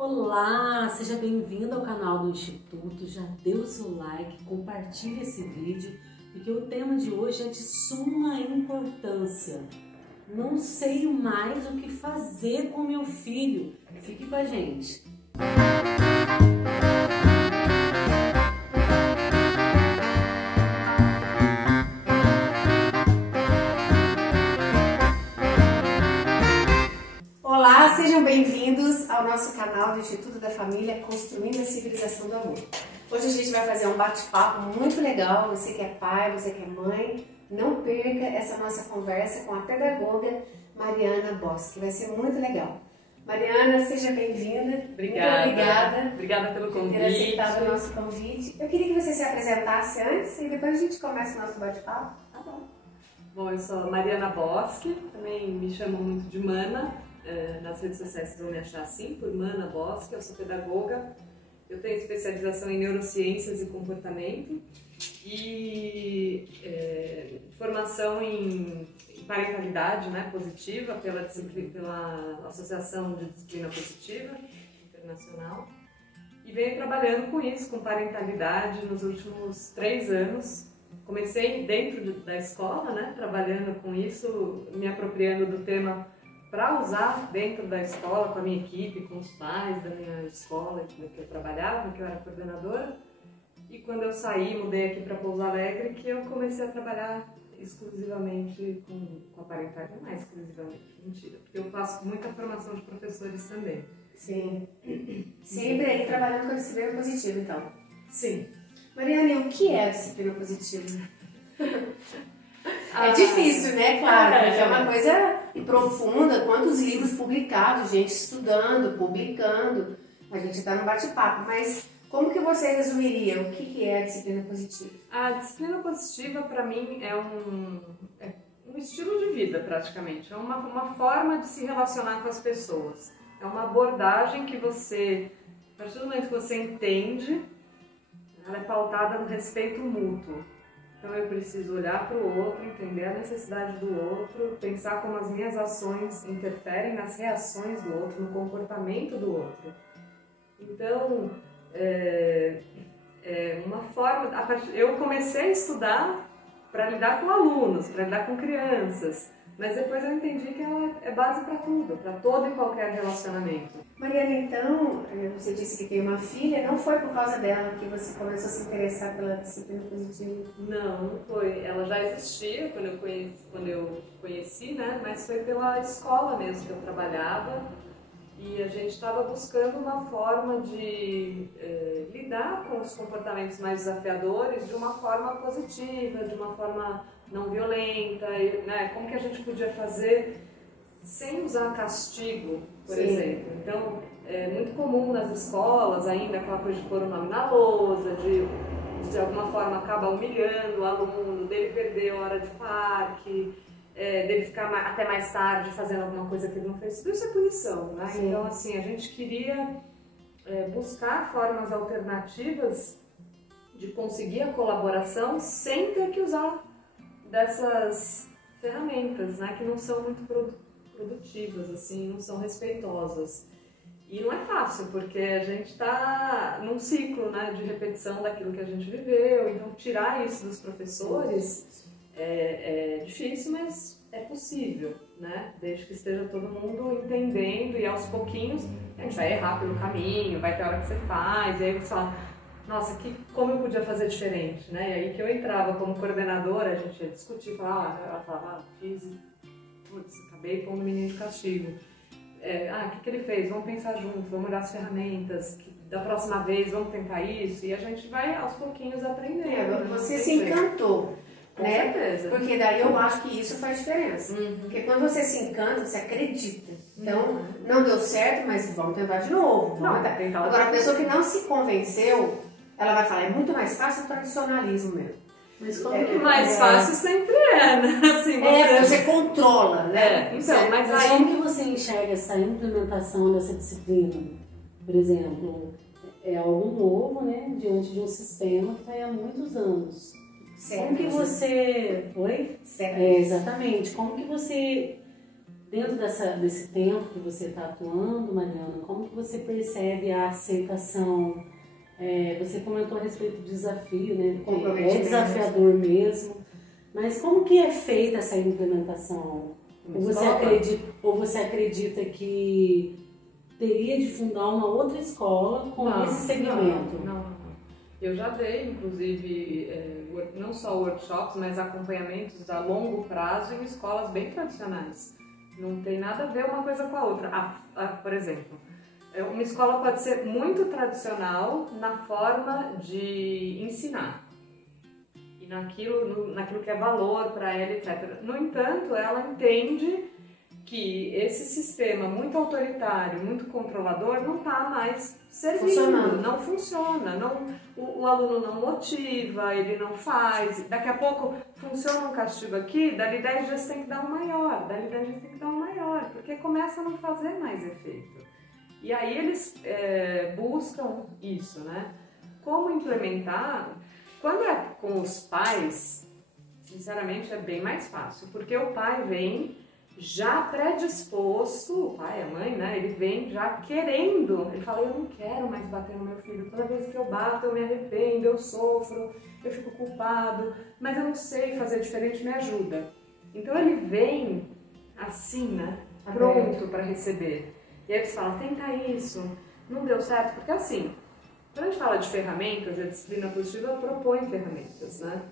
Olá, seja bem-vindo ao canal do Instituto, já dê o seu like, compartilhe esse vídeo, porque o tema de hoje é de suma importância. Não sei mais o que fazer com meu filho. Fique com a gente. Olá, sejam bem-vindos ao nosso canal do Instituto da Família Construindo a Civilização do Amor. Hoje a gente vai fazer um bate-papo muito legal. Você que é pai, você que é mãe, não perca essa nossa conversa com a pedagoga Mariana Boschi. Vai ser muito legal. Mariana, seja bem-vinda. Obrigada. Muito obrigada. Obrigada pelo convite. Por ter aceitado o nosso convite. Eu queria que você se apresentasse antes e depois a gente começa o nosso bate-papo. Tá bom. Bom, eu sou Mariana Boschi, também me chamam muito de Mana. Nas redes sociais vocês vão me achar assim, por Mana Boschi. Eu sou pedagoga, eu tenho especialização em neurociências e comportamento e formação em parentalidade, né, positiva pela Associação de Disciplina Positiva Internacional, e venho trabalhando com isso, com parentalidade, nos últimos 3 anos. Comecei dentro da escola, né, trabalhando com isso, me apropriando do tema para usar dentro da escola, com a minha equipe, com os pais da minha escola que eu trabalhava, que eu era coordenadora. E quando eu saí, mudei aqui para Pouso Alegre, que eu comecei a trabalhar exclusivamente com a parentalidade, não é exclusivamente, mentira, porque eu faço muita formação de professores também. Sim. Sempre aí trabalhando com a disciplina positiva, então. Sim. Mariana, e o que é a disciplina positiva? É difícil, né? Claro, porque é uma coisa profunda. Quantos livros publicados, gente estudando, publicando. A gente está no bate-papo, mas como que você resumiria o que é a disciplina positiva? A disciplina positiva, para mim, é um estilo de vida, praticamente. É uma forma de se relacionar com as pessoas. É uma abordagem que você, a partir do momento que você entende, ela é pautada no respeito mútuo. Então eu preciso olhar para o outro, entender a necessidade do outro, pensar como as minhas ações interferem nas reações do outro, no comportamento do outro. Então, uma forma... Eu comecei a estudar para lidar com alunos, para lidar com crianças, mas depois eu entendi que ela é base para tudo, para todo e qualquer relacionamento. Mariana, então, você disse que tem uma filha, não foi por causa dela que você começou a se interessar pela disciplina positiva? Não foi. Ela já existia quando eu conheci, né? Mas foi pela escola mesmo que eu trabalhava e a gente estava buscando uma forma de lidar com os comportamentos mais desafiadores de uma forma positiva, de uma forma não violenta, né? Como que a gente podia fazer sem usar castigo, por Sim. exemplo. Então, é muito comum nas escolas ainda aquela coisa de pôr o nome na lousa, de alguma forma acaba humilhando o aluno, dele perder a hora de parque, dele ficar até mais tarde fazendo alguma coisa que ele não fez. Tudo isso é punição, né? Sim. Então, assim, a gente queria buscar formas alternativas de conseguir a colaboração sem ter que usar dessas ferramentas, né, que não são muito produtivas, assim, não são respeitosas. E não é fácil, porque a gente está num ciclo, né, de repetição daquilo que a gente viveu, então tirar isso dos professores é difícil, mas é possível, né, desde que esteja todo mundo entendendo e aos pouquinhos a gente vai errar pelo caminho, vai ter hora que você faz, e aí você fala, nossa, como eu podia fazer diferente, né? E aí que eu entrava como coordenadora, a gente ia discutir, ela falava, fiz, putz, acabei pondo o menino de castigo. O que ele fez? Vamos pensar juntos, vamos olhar as ferramentas, da próxima vez vamos tentar isso, e a gente vai aos pouquinhos aprendendo. Você se encantou, com né? certeza. Porque daí eu acho que isso faz diferença. Porque quando você se encanta, você acredita. Então, não deu certo, mas vamos tentar de novo. Tentar. Agora, a pessoa que não se convenceu, ela vai falar, é muito mais fácil o tradicionalismo mesmo. Mas como que mais fácil sempre né? Assim, você controla, né? Então, mas Mas aí... como que você enxerga essa implementação dessa disciplina? Por exemplo, é algo novo, né, diante de um sistema que está aí há muitos anos. Certo. Como que você... Oi? Certo. Exatamente. Como que você Dentro desse tempo que você está atuando, Mariana, como que você percebe a aceitação? Você comentou a respeito do desafio, né? Porque é desafiador mesmo. Mas como que é feita essa implementação? Ou você acredita que teria de fundar uma outra escola com esse segmento? Não. Eu já dei, inclusive, não só workshops, mas acompanhamentos a longo prazo em escolas bem tradicionais. Não tem nada a ver uma coisa com a outra. Por exemplo, uma escola pode ser muito tradicional na forma de ensinar e naquilo que é valor para ela, etc. No entanto, ela entende que esse sistema muito autoritário, muito controlador, não está mais servindo, não funciona, o aluno não motiva, ele não faz, daqui a pouco funciona um castigo aqui, dali 10 dias tem que dar um maior, porque começa a não fazer mais efeito. E aí eles buscam isso, né? Como implementar? Quando é com os pais, sinceramente é bem mais fácil, porque o pai vem já predisposto, o pai, a mãe, né? Ele vem já querendo, ele fala, eu não quero mais bater no meu filho, toda vez que eu bato eu me arrependo, eu sofro, eu fico culpado, mas eu não sei fazer diferente, me ajuda. Então ele vem assim, né? Pronto para receber. E aí você fala, tenta isso, não deu certo, porque assim, quando a gente fala de ferramentas, a disciplina positiva propõe ferramentas, né?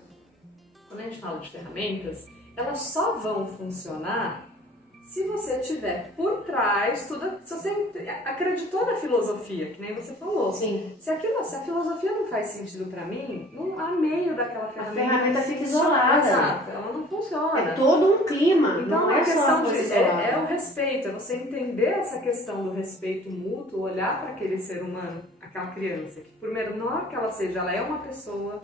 Quando a gente fala de ferramentas, elas só vão funcionar se você tiver por trás tudo, se você acreditou na filosofia, que nem você falou. Sim. Se a filosofia não faz sentido para mim, não há meio daquela ferramenta. A ferramenta fica isolada. Exato, ela não funciona. É todo um clima. Então não a é questão só é o respeito, é você entender essa questão do respeito mútuo, olhar para aquele ser humano, aquela criança, que por menor que ela seja, ela é uma pessoa.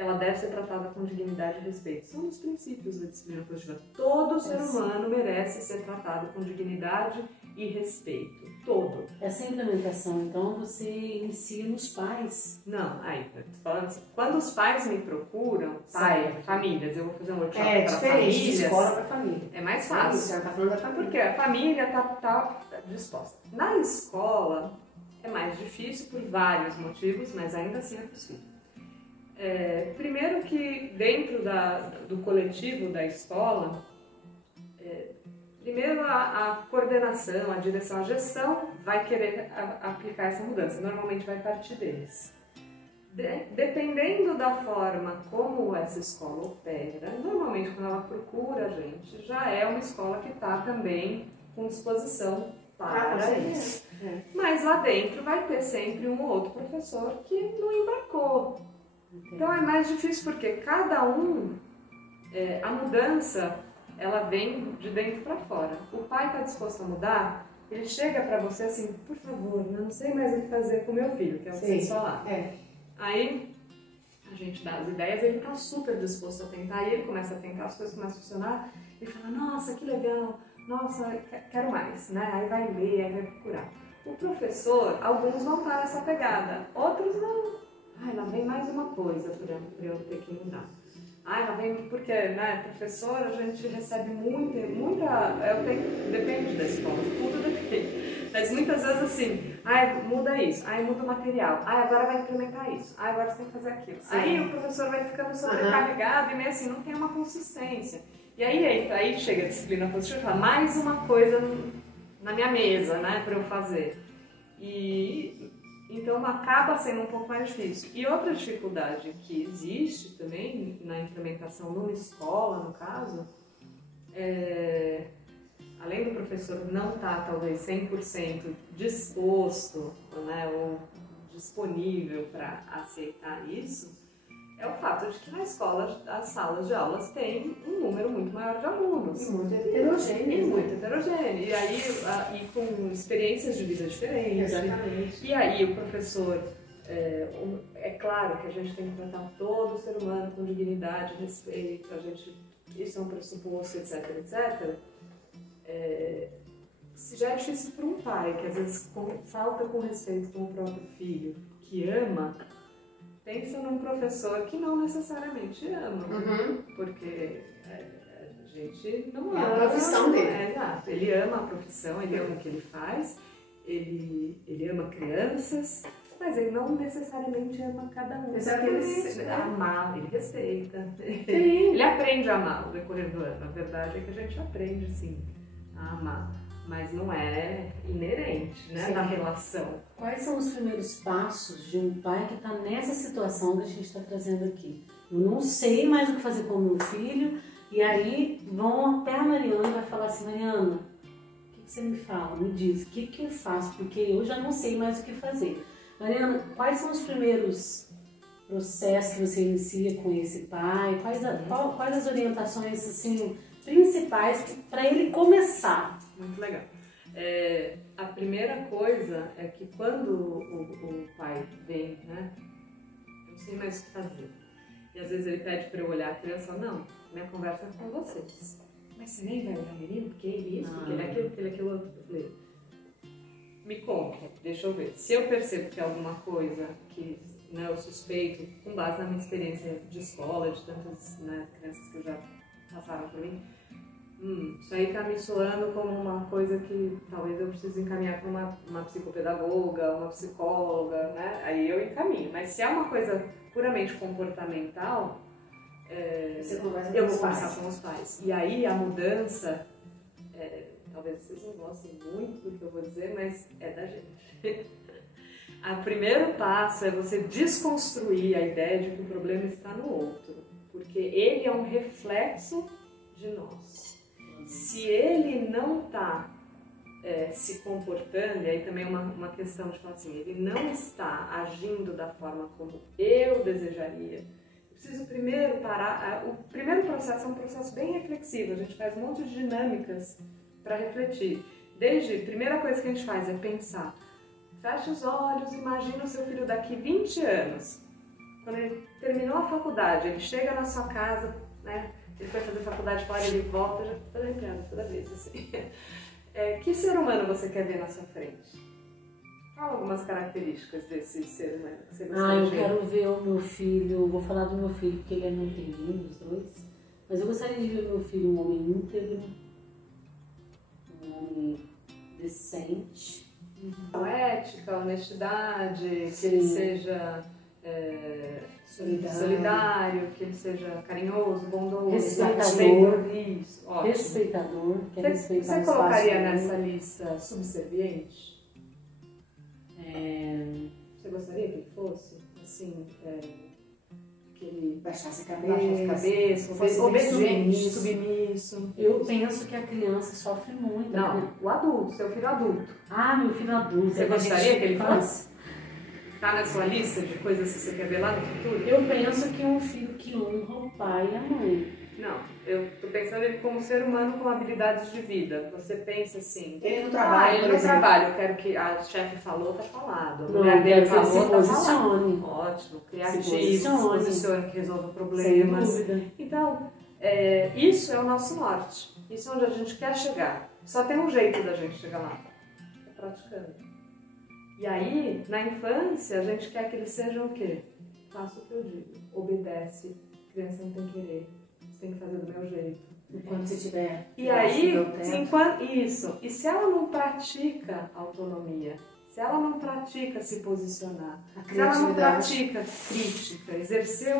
Ela deve ser tratada com dignidade e respeito. São os princípios da disciplina positiva. Todo ser humano merece ser tratado com dignidade e respeito. Todo. Essa implementação, então, você ensina os pais? Não, aí, eu tô falando assim, quando os pais me procuram, famílias, eu vou fazer um workshop para famílias. De escola para família. É mais fácil. Já tá falando da família. Porque a família tá disposta. Na escola é mais difícil por vários motivos, mas ainda assim é possível. Primeiro que dentro do coletivo da escola, primeiro a coordenação, a direção, a gestão vai querer aplicar essa mudança, normalmente vai partir deles. Dependendo da forma como essa escola opera, normalmente quando ela procura a gente, já é uma escola que está também com disposição para isso. Mas lá dentro vai ter sempre um ou outro professor que não embarcou. Então é mais difícil porque cada a mudança, ela vem de dentro para fora. O pai está disposto a mudar, ele chega para você assim, por favor, eu não sei mais o que fazer com meu filho, que é o que vocês falaram. Aí a gente dá as ideias, ele está super disposto a tentar, e ele começa a tentar, as coisas começam a funcionar, ele fala, nossa, que legal, nossa, quero mais, né? Aí vai ler, aí vai procurar. O professor, alguns vão estar nessa pegada, outros não. Ai, lá vem mais uma coisa para eu ter que mudar. Ai, lá vem, porque, né, professor, a gente recebe muita, depende da escola, tudo depende. Mas muitas vezes assim, ai, muda isso, ai, muda o material, ai, agora vai implementar isso, ai, agora você tem que fazer aquilo. Sim. Aí o professor vai ficando sobrecarregado e meio assim, não tem uma consistência. E aí chega a disciplina positiva e fala, mais uma coisa na minha mesa, né, para eu fazer. Então acaba sendo um pouco mais difícil. E outra dificuldade que existe também na implementação numa escola, no caso, além do professor não estar talvez 100% disposto, né, ou disponível para aceitar isso, é o fato de que na escola as salas de aulas têm um número muito maior de alunos. E muito heterogêneo. E aí, com experiências de vida diferentes. Exatamente. E aí o professor, é claro que a gente tem que tratar todo ser humano com dignidade, respeito, isso é um pressuposto, etc, etc. Se já é difícil para um pai, que às vezes falta com respeito com o próprio filho, que ama, pensa num professor que não necessariamente ama, porque a A gente não É ama. a profissão dele. Exato. Ele ama a profissão, ele ama o que ele faz, ele ama crianças, mas ele não necessariamente ama cada um. Exatamente. Ele ama, ele respeita. Sim. Ele aprende a amar no decorrer do ano. A verdade é que a gente aprende, sim, a amar. Mas não é inerente, né, na relação. Quais são os primeiros passos de um pai que está nessa situação que a gente está trazendo aqui? Eu não sei mais o que fazer com o meu filho, e aí vão até a Mariana e vai falar assim, Mariana, o que você me fala? Me diz, o que eu faço? Porque eu já não sei mais o que fazer. Mariana, quais são os primeiros processos que você inicia com esse pai? Quais as orientações assim, principais para ele começar? Muito legal. A primeira coisa é que quando o pai vem, né, eu não sei mais o que fazer. E às vezes ele pede para eu olhar a criança e fala, não, minha conversa é com vocês. Mas você nem vai olhar o menino, porque ele isso, porque ele é aquilo, porque ele é aquilo outro. Eu falei, me conta, deixa eu ver. Se eu percebo que é alguma coisa que, né, eu suspeito, com base na minha experiência de escola, de tantas, né, crianças que já passaram por mim, isso aí tá me soando como uma coisa que talvez eu precise encaminhar para uma psicopedagoga, uma psicóloga, né? Aí eu encaminho. Mas se é uma coisa puramente comportamental, eu vou passar com os pais. E aí a mudança, talvez vocês não gostem muito do que eu vou dizer, mas é da gente. O primeiro passo é você desconstruir a ideia de que o problema está no outro, porque ele é um reflexo de nós. Se ele não está se comportando, e aí também é uma questão de falar assim, ele não está agindo da forma como eu desejaria, eu preciso primeiro parar. O primeiro processo é um processo bem reflexivo, a gente faz um monte de dinâmicas para refletir. A primeira coisa que a gente faz é pensar, fecha os olhos, imagina o seu filho daqui 20 anos, quando ele terminou a faculdade, ele chega na sua casa, né? Ele foi fazer faculdade fora, ele volta, já fica lembrando toda vez assim. Que ser humano você quer ver na sua frente? Fala algumas características desse ser humano que você gostaria eu quero ver o meu filho, vou falar do meu filho porque ele é muito lindo, os dois, mas eu gostaria de ver o meu filho um homem íntegro, um homem decente. Com ética, honestidade, que Sim. ele seja solidário, que ele seja carinhoso, bondoso, respeitador. Isso, ótimo. Respeitador, que é respeitar Você o colocaria espaço nessa dele. lista subserviente? Você gostaria que ele fosse? Assim, que ele Baixasse a baixasse a cabeça, fosse obediente, submisso. submisso. Eu penso que a criança sofre muito. Não, Né? o adulto, seu filho adulto. Meu filho adulto. Você gostaria que ele fosse? Tá na sua lista de coisas que você quer ver lá no futuro? Eu penso que um filho que honra o pai e a mãe. Não, eu tô pensando ele como ser humano com habilidades de vida. Você pensa assim... Ele no trabalho, ele por no exemplo. trabalho, eu quero que a chefe falou, tá falado. A Não, mulher dele quero que ele se falou, tá posicione. falado. Ótimo, criativo, Se se posicione, que resolva Sem problemas. dúvida. Então, isso é o nosso norte. Isso é onde a gente quer chegar. Só tem um jeito da gente chegar lá. É praticando. E aí, na infância, a gente quer que eles sejam o quê? Faça o que eu digo. Obedece. Criança não tem que querer. Você tem que fazer do meu jeito. Enquanto você tiver... E aí, isso. E se ela não pratica autonomia, se ela não pratica se posicionar, se ela não pratica crítica, exercer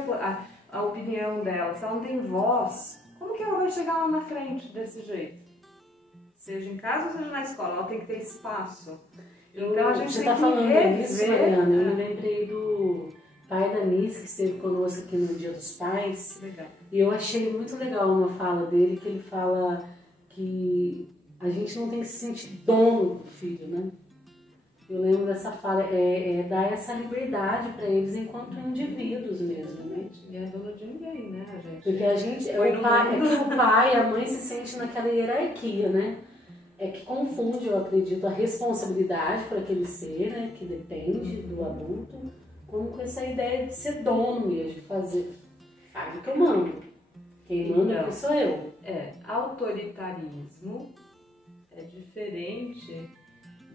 a opinião dela, se ela não tem voz, como que ela vai chegar lá na frente desse jeito? Seja em casa ou seja na escola, ela tem que ter espaço. Então a gente Você tem está que falando rever. isso, Mariana? Eu me lembrei do pai da Nice, que esteve conosco aqui no Dia dos Pais. Legal. E eu achei muito legal uma fala dele, que ele fala que a gente não tem que se sentir dono do filho, né? Eu lembro dessa fala, dar essa liberdade para eles enquanto indivíduos mesmo, né? Ninguém é dono de ninguém, né, gente? Porque a gente, Foi no mundo. o pai e a mãe se sentem naquela hierarquia, né? É que confunde, eu acredito, a responsabilidade para aquele ser, né, que depende do adulto, como com essa ideia de ser dono mesmo, de fazer, faz o que eu mando. Quem manda aqui sou eu. Autoritarismo é diferente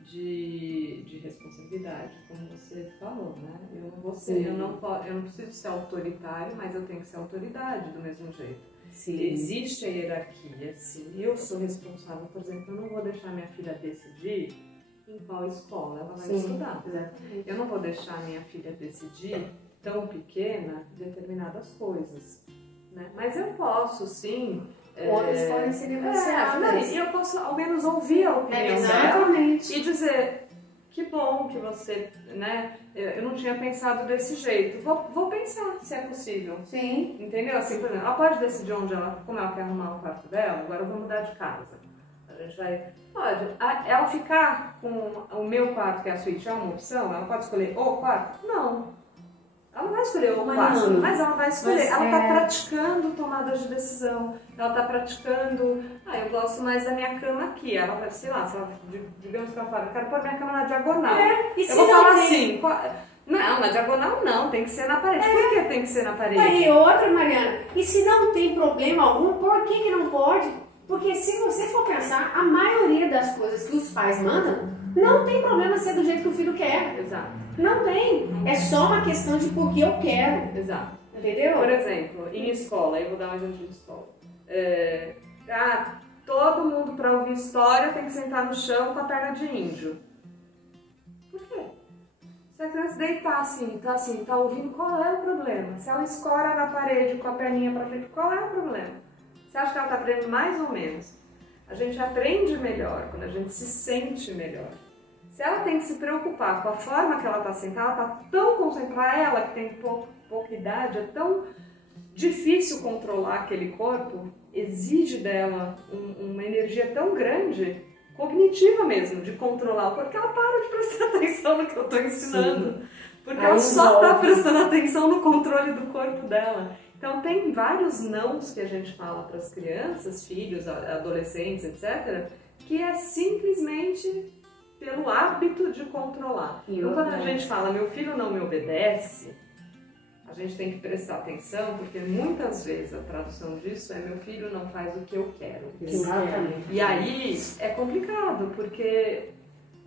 de responsabilidade, como você falou, né? Eu não preciso ser autoritário, mas eu tenho que ser autoridade do mesmo jeito. Sim. Existe a hierarquia, sim. Eu sou responsável, por exemplo, eu não vou deixar minha filha decidir em qual escola ela vai estudar. Exatamente. Eu não vou deixar minha filha decidir, tão pequena, determinadas coisas. Né? Mas eu posso, sim... Outras podem ser negociadas. E eu posso, ao menos, ouvir a opinião dela e dizer que bom que você... né? Eu não tinha pensado desse jeito. Vou pensar se é possível. Sim. Entendeu? Assim, por exemplo, ela pode decidir como ela quer arrumar o quarto dela, agora eu vou mudar de casa. A gente vai... Pode. Ela ficar com o meu quarto, que é a suíte, é uma opção? Ela pode escolher o quarto? Não. Ela não vai escolher o quarto, mas ela vai escolher. Ela está praticando tomadas de decisão. Ela está praticando... eu gosto mais da minha cama aqui. Ela vai, sei lá, digamos que ela fala, eu quero pôr minha cama na diagonal. Eu vou falar assim... Não, na diagonal não, tem que ser na parede. Por que tem que ser na parede? E outra, Mariana, e se não tem problema algum, por que não pode? Porque se você for pensar, a maioria das coisas que os pais mandam, não tem problema ser do jeito que o filho quer. Exato. Não tem. É só uma questão de porque eu quero. Exato. Entendeu? Por exemplo, em escola, eu vou dar um exemplo de escola. Todo mundo para ouvir história tem que sentar no chão com a perna de índio. Por quê? Se a criança deitar assim, tá ouvindo, qual é o problema? Se ela escora na parede com a perninha para frente, qual é o problema? Você acha que ela está aprendendo mais ou menos? A gente aprende melhor quando a gente se sente melhor. Se ela tem que se preocupar com a forma que ela está sentada, ela está tão concentrada, ela que tem pouca idade, é tão difícil controlar aquele corpo, exige dela uma energia tão grande, cognitiva mesmo, de controlar o corpo, que ela para de prestar atenção no que eu estou ensinando. Sim. Porque ela só está prestando atenção no controle do corpo dela. Então tem vários nãos que a gente fala para as crianças, filhos, adolescentes, etc., que é simplesmente pelo hábito de controlar. Então quando a gente fala, meu filho não me obedece, a gente tem que prestar atenção, porque muitas vezes a tradução disso é meu filho não faz o que eu quero. Exatamente. E aí é complicado, porque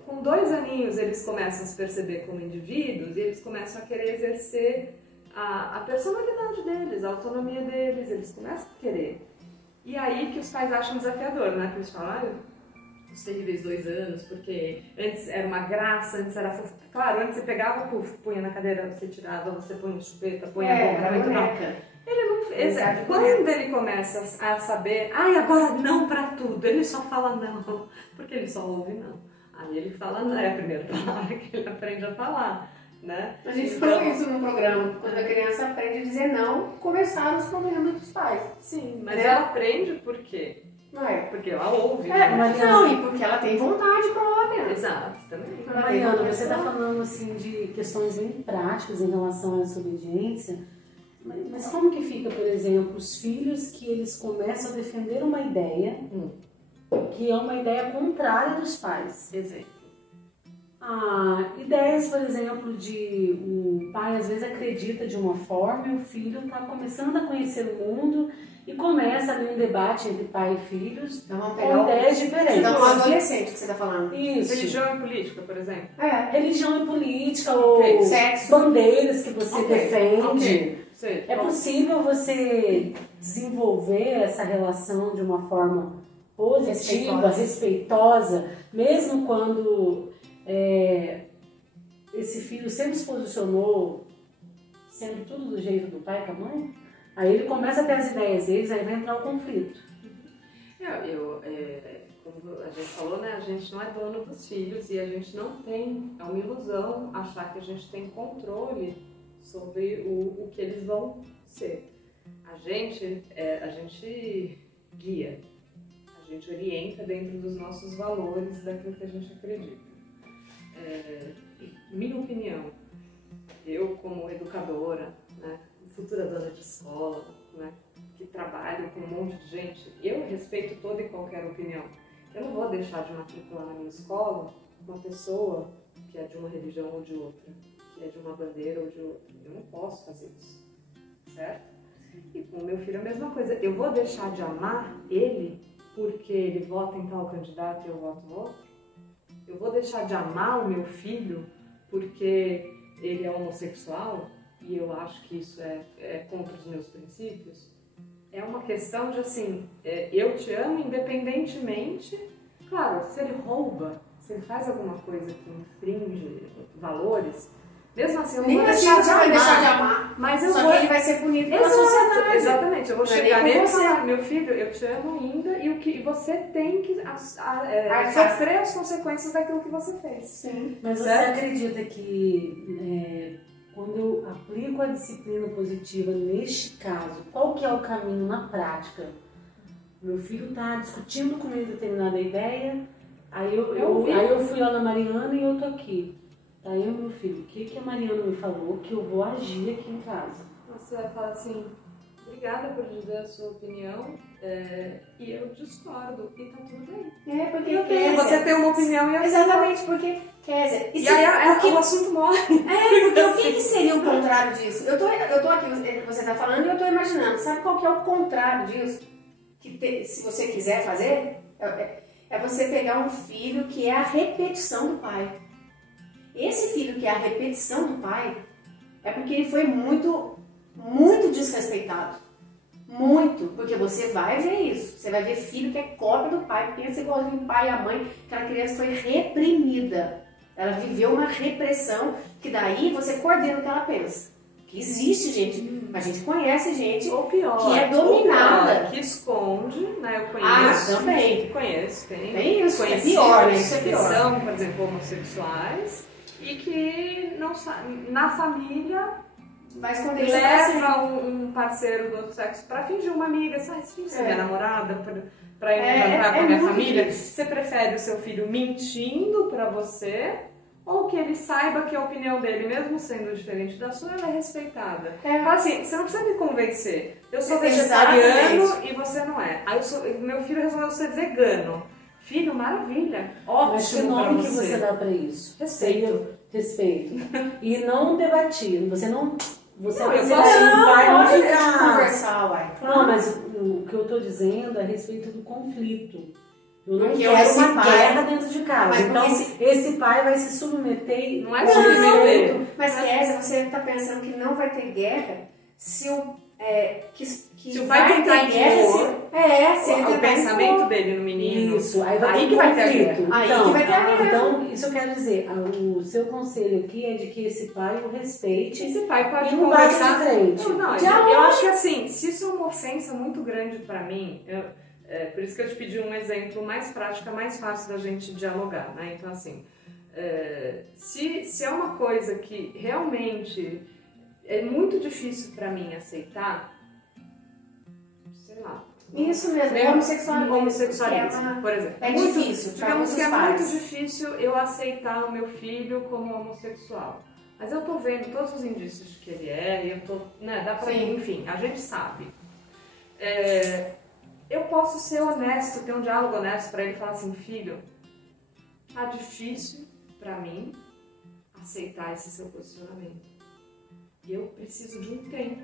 com 2 aninhos eles começam a se perceber como indivíduos e eles começam a querer exercer a personalidade deles, a autonomia deles, eles começam a querer. E aí que os pais acham desafiador, né? Que eles falam, os terríveis 2 anos, porque antes era uma graça, antes era fofo. Claro, antes você pegava, punha na cadeira, você tirava, você punha chupeta, punha a boca, muito não. Ele não, quando ele começa a saber, agora não pra tudo, ele só fala não, porque ele só ouve não. Aí ele fala não, é a primeira palavra que ele aprende a falar. Né? A gente falou isso no programa, quando a criança aprende a dizer não, começaram os problemas dos pais. Sim, mas ela aprende por quê? Não é? Porque ela ouve. Não, e porque ela tem vontade própria. Exato, também. Mariana, você está falando assim de questões bem práticas em relação a essa obediência, mas como que fica, por exemplo, os filhos que eles começam a defender uma ideia que é uma ideia contrária dos pais? Exemplo. Ideias, por exemplo, de o pai às vezes acredita de uma forma e o filho está começando a conhecer o mundo e começa ali um debate entre pai e filhos com ideias diferentes. Então, um adolescente que você está falando. Isso. Religião e política, por exemplo. Religião e política ou sexo. Bandeiras que você defende. Okay. É possível você desenvolver essa relação de uma forma positiva, respeitosa, mesmo quando esse filho sempre se posicionou sendo tudo do jeito do pai e da mãe, aí ele começa a ter as ideias deles, aí vai entrar o conflito. Como a gente falou, né, a gente não é dono dos filhos e a gente não tem, é uma ilusão achar que a gente tem controle sobre o que eles vão ser. A gente guia, a gente orienta dentro dos nossos valores, daquilo que a gente acredita. Minha opinião, eu como educadora, né, futura dona de escola, né, que trabalho com um monte de gente, eu respeito toda e qualquer opinião. Eu não vou deixar de matricular na minha escola uma pessoa que é de uma religião ou de outra, que é de uma bandeira ou de outra. Eu não posso fazer isso, certo? E com o meu filho é a mesma coisa. Eu vou deixar de amar ele porque ele vota em tal candidato e eu voto no outro? Eu vou deixar de amar o meu filho porque ele é homossexual e eu acho que isso é contra os meus princípios? é uma questão de assim, eu te amo independentemente, claro, se ele rouba, se ele faz alguma coisa que infringe valores, mesmo assim eu não Nem vou assim deixar você vai deixar de amar. Mas eu Só vou... que ele vai ser punido pela sociedade. Exatamente, eu vou Não é chegar nem nele e com você. falar, meu filho, eu te amo ainda e o que você tem que sofrer as consequências daquilo que você fez. Sim. Mas você acredita que quando eu aplico a disciplina positiva neste caso, qual que é o caminho na prática? Meu filho está discutindo comigo determinada ideia, aí eu fui lá na Mariana e eu tô aqui. Aí eu, meu filho, o que a Mariana me falou que eu vou agir aqui em casa? Você vai falar assim, obrigada por dizer a sua opinião, e eu discordo, e tá tudo bem. Porque você tem uma opinião e eu exatamente, porque, Kézia, e aí o assunto morre. Porque o que seria o contrário disso? Eu tô aqui, você tá falando e eu tô imaginando, sabe qual que é o contrário disso? Se você quiser fazer, é você pegar um filho que é a repetição do pai. Esse filho que é a repetição do pai é porque ele foi muito, muito desrespeitado. Muito, porque você vai ver isso. Você vai ver filho que é cópia do pai, pensa igualzinho o pai e a mãe. Aquela criança foi reprimida. Ela viveu uma repressão que daí você coordena o que ela pensa. Que existe gente, a gente conhece gente ou pior, que é dominada. Ou pior, que esconde, né? Eu conheço. Também. Conheço, tem isso, é pior, né? Isso é pior. Que são, por exemplo, homossexuais e que não na família vai esconder leva um parceiro do outro sexo pra fingir uma amiga, esse filho é minha namorada, pra ir encontrar com a minha família. Difícil. Você prefere o seu filho mentindo pra você ou que ele saiba que a opinião dele, mesmo sendo diferente da sua, ela é respeitada? Fala assim, você não precisa me convencer. Eu sou vegetariano e você não é. Aí meu filho resolveu ser vegano. Filho, maravilha. Ótimo. Mas que nome que você dá pra isso? Respeito. E não debatir. Você não... Você não, vai ficar... conversar, uai. Não, mas o que eu tô dizendo é a respeito do conflito. Eu não porque quero uma guerra dentro de casa. Mas então, esse pai vai se submeter... Não é submeter. Mas, Kézia, você está pensando que não vai ter guerra se o... se o pai tentar impor o pensamento dele no menino. Isso, aí que vai ter a guerra. Então, isso eu quero dizer, o seu conselho aqui é de que esse pai o respeite. Esse pai pode e não bate de frente. Eu acho que assim, se isso é uma ofensa muito grande pra mim, por isso que eu te pedi um exemplo mais prático, mais fácil da gente dialogar, né? Então assim, se é uma coisa que realmente é muito difícil pra mim aceitar, sei lá. Isso mesmo, homossexualismo, por exemplo. É muito difícil. Digamos que é muito difícil eu aceitar o meu filho como homossexual. Mas eu tô vendo todos os indícios de que ele é, e eu tô, né, dá pra ir, enfim, a gente sabe. Eu posso ser honesto, ter um diálogo honesto pra ele falar assim, filho, tá difícil pra mim aceitar esse seu posicionamento. Eu preciso de um tempo.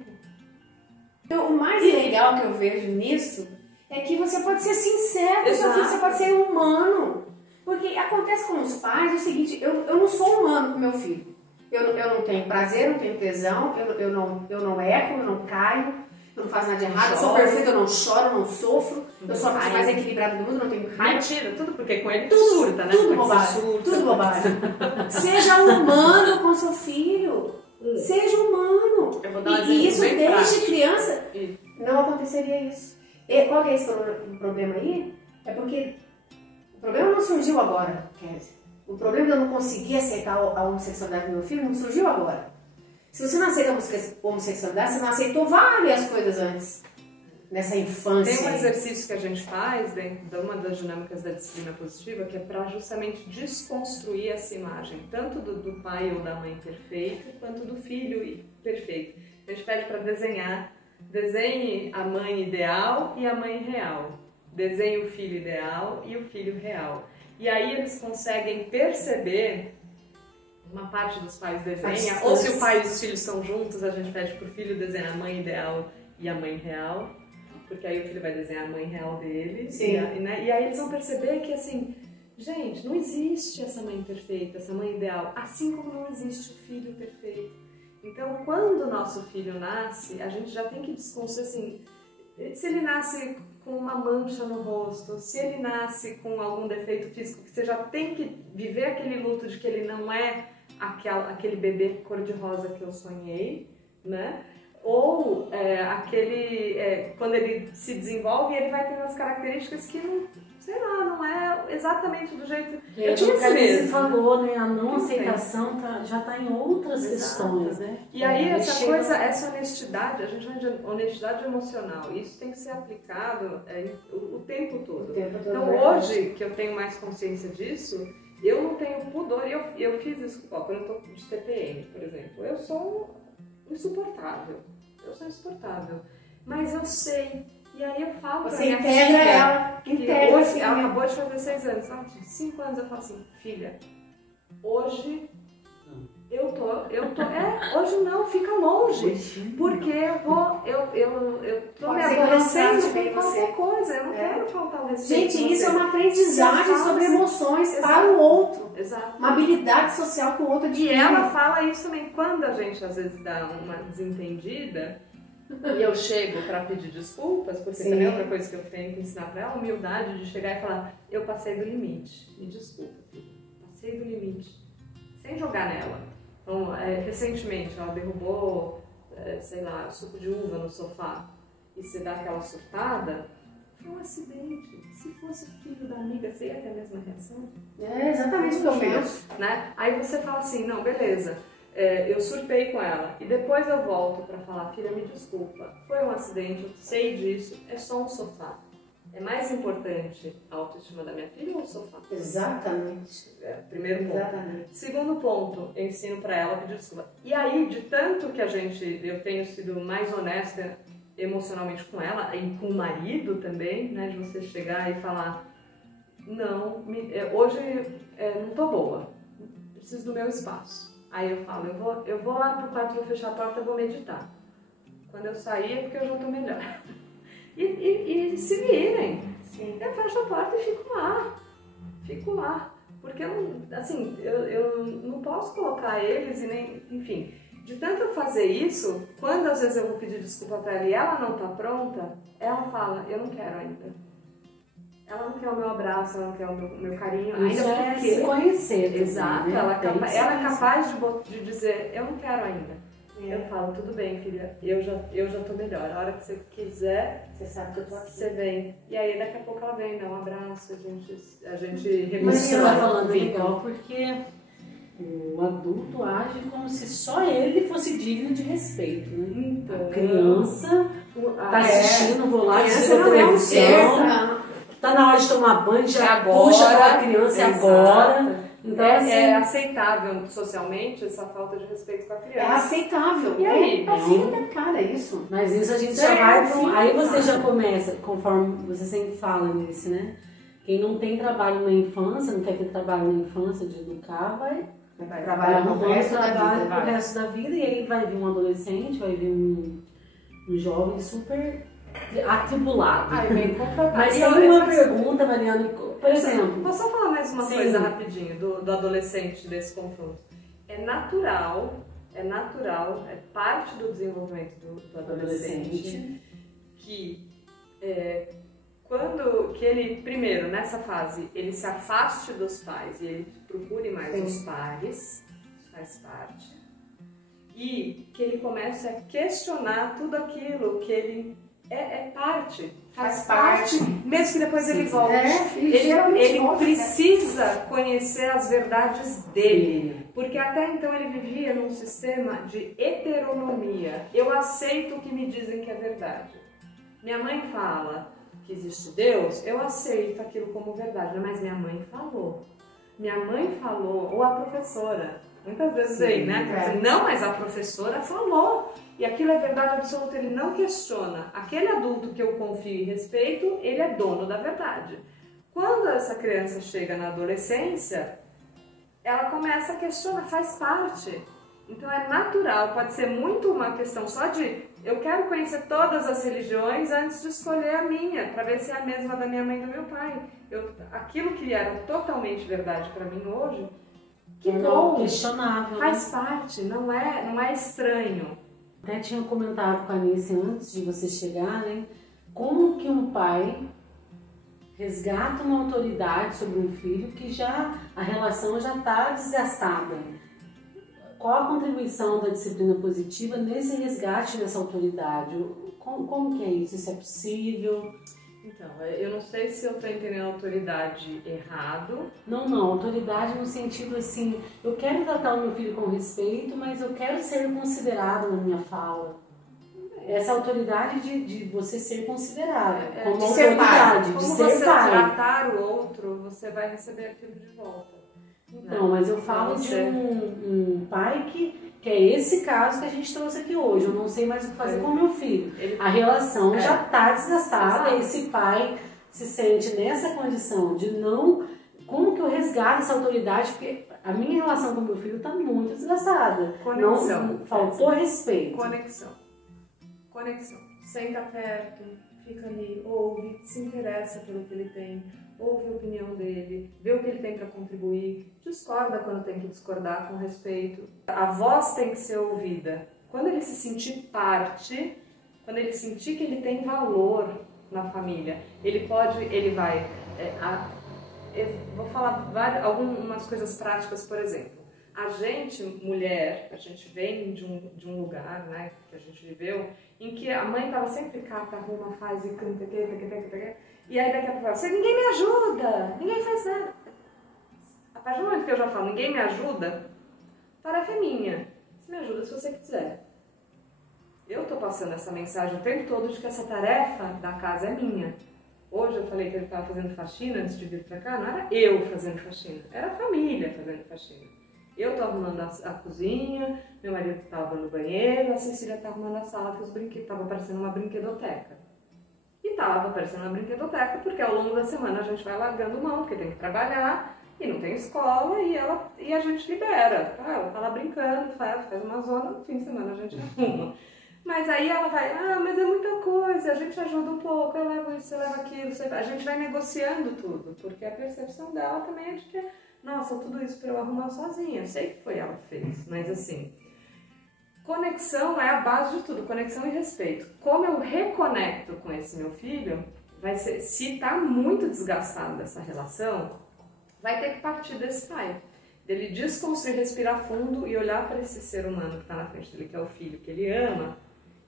Então, o mais legal que eu vejo nisso é que você pode ser sincero com o seu filho, você pode ser humano. Porque acontece com os pais o seguinte, eu não sou humano com meu filho. Eu não tenho prazer, não tenho tesão, eu não erro, eu não caio, eu não faço nada de errado, eu sou perfeita, eu não choro, eu não sofro, eu sou a pessoa mais equilibrada do mundo, não tenho raiva. Mentira, tudo porque com ele surta, né? Tudo bobagem, tudo bobagem. Seja humano com seu filho. Seja humano. Eu vou dar um e isso desde prático. criança não aconteceria isso. E qual que é esse problema aí? É porque o problema não surgiu agora, Kézia. O problema de eu não conseguir aceitar a homossexualidade do meu filho não surgiu agora. Se você não aceita a homossexualidade, você não aceitou várias coisas antes. Nessa infância. Tem um exercício que a gente faz dentro de uma das dinâmicas da disciplina positiva que é para justamente desconstruir essa imagem, tanto do pai ou da mãe perfeito, quanto do filho perfeito. A gente pede para desenhar, desenhe a mãe ideal e a mãe real. Desenhe o filho ideal e o filho real. E aí eles conseguem perceber, uma parte dos pais desenha, ou se o pai e os filhos estão juntos, a gente pede para o filho desenhar a mãe ideal e a mãe real. Porque aí o filho vai desenhar a mãe real dele. E aí eles vão perceber que, assim, gente, não existe essa mãe perfeita, essa mãe ideal, assim como não existe o filho perfeito. Então, quando o nosso filho nasce, a gente já tem que desconstruir, assim, Se ele nasce com uma mancha no rosto, se ele nasce com algum defeito físico, que você já tem que viver aquele luto de que ele não é aquele bebê cor-de-rosa que eu sonhei, né? Ou quando ele se desenvolve, ele vai ter umas características que não, sei lá, não é exatamente do jeito que a Alice falou, né? A não aceitação já está em outras questões, né? E aí essa honestidade, a gente chama de honestidade emocional, isso tem que ser aplicado o tempo todo. Então hoje que eu tenho mais consciência disso, eu não tenho pudor, eu fiz isso, quando eu tô de TPM, por exemplo, eu sou insuportável, mas eu sei. E aí eu falo pra minha filha, que hoje ela acabou de fazer 6 anos, ela tinha 5 anos, eu falo assim, filha, hoje hoje não, fica longe, porque eu tô me aborrecendo com qualquer coisa, eu não quero faltar o respeito. Gente, isso é uma aprendizagem sobre emoções para o outro. Exato. Uma habilidade social que o outro adquire. E ela fala isso também, quando a gente às vezes dá uma desentendida, e eu chego para pedir desculpas, porque também é outra coisa que eu tenho que ensinar para ela, a humildade de chegar e falar, eu passei do limite, me desculpa, filha, passei do limite, sem jogar nela. Então, recentemente ela derrubou, sei lá, suco de uva no sofá e você dá aquela surtada, foi um acidente. Se fosse o filho da amiga, você ia ter a mesma reação? É exatamente o que eu penso. Né? Aí você fala assim, não, beleza, eu surtei com ela e depois eu volto para falar, filha, me desculpa, foi um acidente, eu sei disso, é só um sofá. É mais importante a autoestima da minha filha ou o sofá? Exatamente. Primeiro ponto. Exatamente. Segundo ponto, eu ensino para ela pedir desculpa. E aí, de tanto que eu tenho sido mais honesta emocionalmente com ela, e com o marido também, né, de você chegar e falar, não, hoje não tô boa, preciso do meu espaço. Aí eu falo, eu vou lá pro quarto, vou fechar a porta, vou meditar. Quando eu sair é porque eu já tô melhor. E se virem. Sim. Eu fecho a porta e fico lá. Porque eu não posso colocar eles e nem, enfim. De tanto eu fazer isso, quando às vezes eu vou pedir desculpa pra ela e ela não tá pronta, ela fala, eu não quero ainda. Ela não quer o meu abraço, ela não quer o meu carinho. Isso ainda é porque... se conhecer. Exato, né? ela é capaz de dizer, eu não quero ainda. Eu falo, tudo bem, filha, eu já tô melhor. A hora que você quiser, você sabe que eu tô aqui. Você vem. E aí daqui a pouco ela vem, dá um abraço, a gente reconhece. Mas você tá falando legal porque o adulto age como se só ele fosse digno de respeito, né? Então, a criança tá assistindo, vou lá, assistir a televisão, tá na hora de tomar banho, já puxa pra criança agora. Então, é aceitável socialmente essa falta de respeito com a criança. É aceitável. E aí? É filha da cara isso. Mas isso a gente já vai pra aí você já começa, conforme você sempre fala nisso, né? Quem não tem trabalho na infância, não quer ter trabalho na infância de educar, vai trabalhar no resto da vida. E aí vai vir um adolescente, vai vir um jovem super atribulado. Mas tem uma pergunta, Mariana, por exemplo... Vou só falar mais uma coisa rapidinho do adolescente, desse confronto. É natural, é parte do desenvolvimento do adolescente que que ele, primeiro, nessa fase, ele se afaste dos pais e ele procure mais os pares, faz parte, e que ele comece a questionar tudo aquilo que ele faz parte, mesmo que depois ele volte. Ele precisa conhecer as verdades dele, porque até então ele vivia num sistema de heteronomia. Eu aceito o que me dizem que é verdade. Minha mãe fala que existe Deus, eu aceito aquilo como verdade, mas minha mãe falou. Ou a professora. Muitas vezes aí, né? Não, mas a professora falou. E aquilo é verdade absoluta, ele não questiona. Aquele adulto que eu confio e respeito, ele é dono da verdade. Quando essa criança chega na adolescência, ela começa a questionar, faz parte. Então é natural, pode ser muito uma questão só de eu quero conhecer todas as religiões antes de escolher a minha, para ver se é a mesma da minha mãe e do meu pai. Aquilo que era totalmente verdade para mim hoje, que bom, questionável, faz parte, não é estranho. Até tinha comentado com a Anice antes de você chegar, né? Como que um pai resgata uma autoridade sobre um filho que já a relação já está desgastada? Qual a contribuição da disciplina positiva nesse resgate dessa autoridade? Como que é isso? Isso é possível? Então, eu não sei se eu estou entendendo a autoridade errado. Não, autoridade no sentido assim, eu quero tratar o meu filho com respeito, mas eu quero ser considerado na minha fala. Essa autoridade de você ser considerado como de ser autoridade, pai. de Como ser você pai. tratar o outro, você vai receber aquilo de volta. Então, mas eu falo de um pai que é esse caso que a gente trouxe aqui hoje. Eu não sei mais o que fazer com o meu filho. A relação já está desgastada. Exato. Esse pai se sente nessa condição de não... Como que eu resgato essa autoridade? Porque a minha relação com o meu filho está muito desgastada. Conexão. Não, faltou respeito. Conexão. Senta perto, fica ali, ouve, se interessa pelo que ele tem, ouve a opinião dele, vê o que ele tem para contribuir, discorda quando tem que discordar com respeito. A voz tem que ser ouvida. Quando ele se sentir parte, quando ele sentir que ele tem valor na família, ele vai... eu vou falar algumas coisas práticas, por exemplo. A gente, mulher, a gente vem de um lugar, né, que a gente viveu, em que a mãe estava sempre cata, arruma, faz e canta, e aí daqui a pouco ela, ninguém me ajuda, ninguém faz nada. A partir do momento que eu já falo, ninguém me ajuda, a tarefa é minha. Você me ajuda se você quiser. Eu estou passando essa mensagem o tempo todo de que essa tarefa da casa é minha. Hoje eu falei que ele estava fazendo faxina antes de vir para cá, não era eu fazendo faxina, era a família fazendo faxina. Eu estou arrumando a cozinha, meu marido está lavando o banheiro, a Cecília está arrumando a sala, que os brinquedos estavam parecendo uma brinquedoteca. E estava parecendo uma brinquedoteca porque ao longo da semana a gente vai largando mão, porque tem que trabalhar e não tem escola e a gente libera. Ela está lá brincando, faz uma zona, no fim de semana a gente arruma. Mas aí ela vai, mas é muita coisa, a gente ajuda um pouco, eu levo isso, eu levo aquilo, a gente vai negociando tudo, porque a percepção dela também é de que, nossa, tudo isso para eu arrumar sozinha, eu sei que foi ela que fez, mas assim, conexão é a base de tudo, conexão e respeito. Como eu reconecto com esse meu filho, vai ser, se está muito desgastado dessa relação, vai ter que partir desse pai. Dele desconstruir, respirar fundo e olhar para esse ser humano que está na frente dele, que é o filho que ele ama,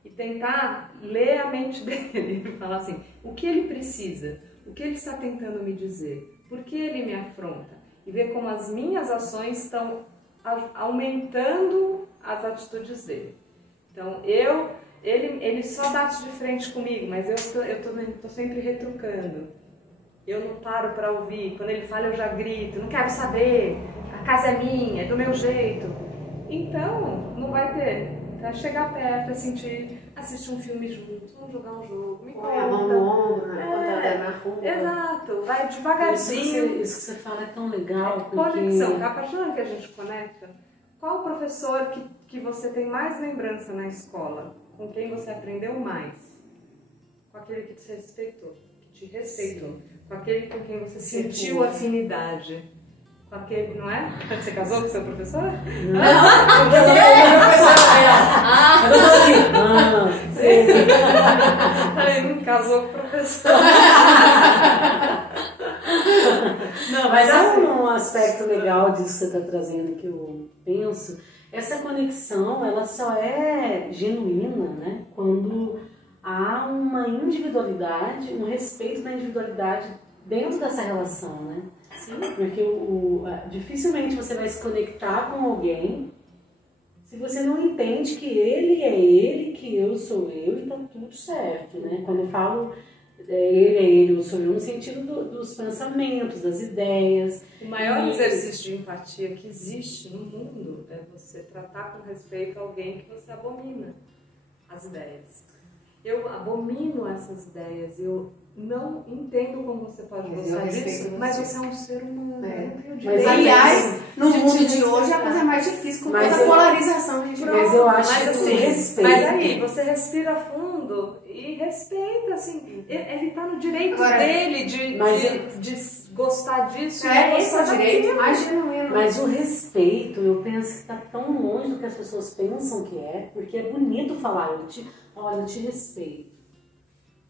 e tentar ler a mente dele e falar assim, o que ele precisa, o que ele está tentando me dizer, por que ele me afronta, e ver como as minhas ações estão aumentando as atitudes dele. Então, ele só bate de frente comigo, mas eu tô sempre retrucando. Eu não paro para ouvir, quando ele fala eu já grito, não quero saber, a casa é minha, é do meu jeito. Então, não vai ter. Vai chegar perto, assistir um filme juntos, vamos jogar um jogo, me conta. A mão no ombro, né? Na rua. Exato, vai devagarzinho. Isso que você fala é tão legal. Conexão, a partir do momento que a gente conecta, qual o professor que você tem mais lembrança na escola? Com quem você aprendeu mais? Com aquele que te respeitou. Com aquele com quem você sentiu afinidade. Com aquele, não é? Você casou com seu professor? Não, Não casou com o professor. Não, mas é um aspecto legal disso que você está trazendo que eu penso. Essa conexão, ela só é genuína, né? Quando há uma individualidade, um respeito da individualidade dentro dessa relação, né? Sim. Porque dificilmente você vai se conectar com alguém se você não entende que ele é ele, que eu sou eu e tá tudo certo, né? Quando eu falo ele é ele, eu sou eu, no sentido dos pensamentos, das ideias. O maior exercício de empatia que existe no mundo é você tratar com respeito alguém que você abomina as ideias. Eu abomino essas ideias, eu não entendo como você pode gostar disso, mas você é um ser humano. Mas, aliás, no mundo de hoje é a coisa mais difícil, com toda a polarização que a gente vê. Mas eu acho que assim, respeito. Mas aí, você respira fundo e respeita, assim, ele tá no direito dele de gostar disso. Esse é o direito mais genuíno. Mas o respeito, eu penso que está tão longe do que as pessoas pensam que é, porque é bonito falar, olha, eu te respeito.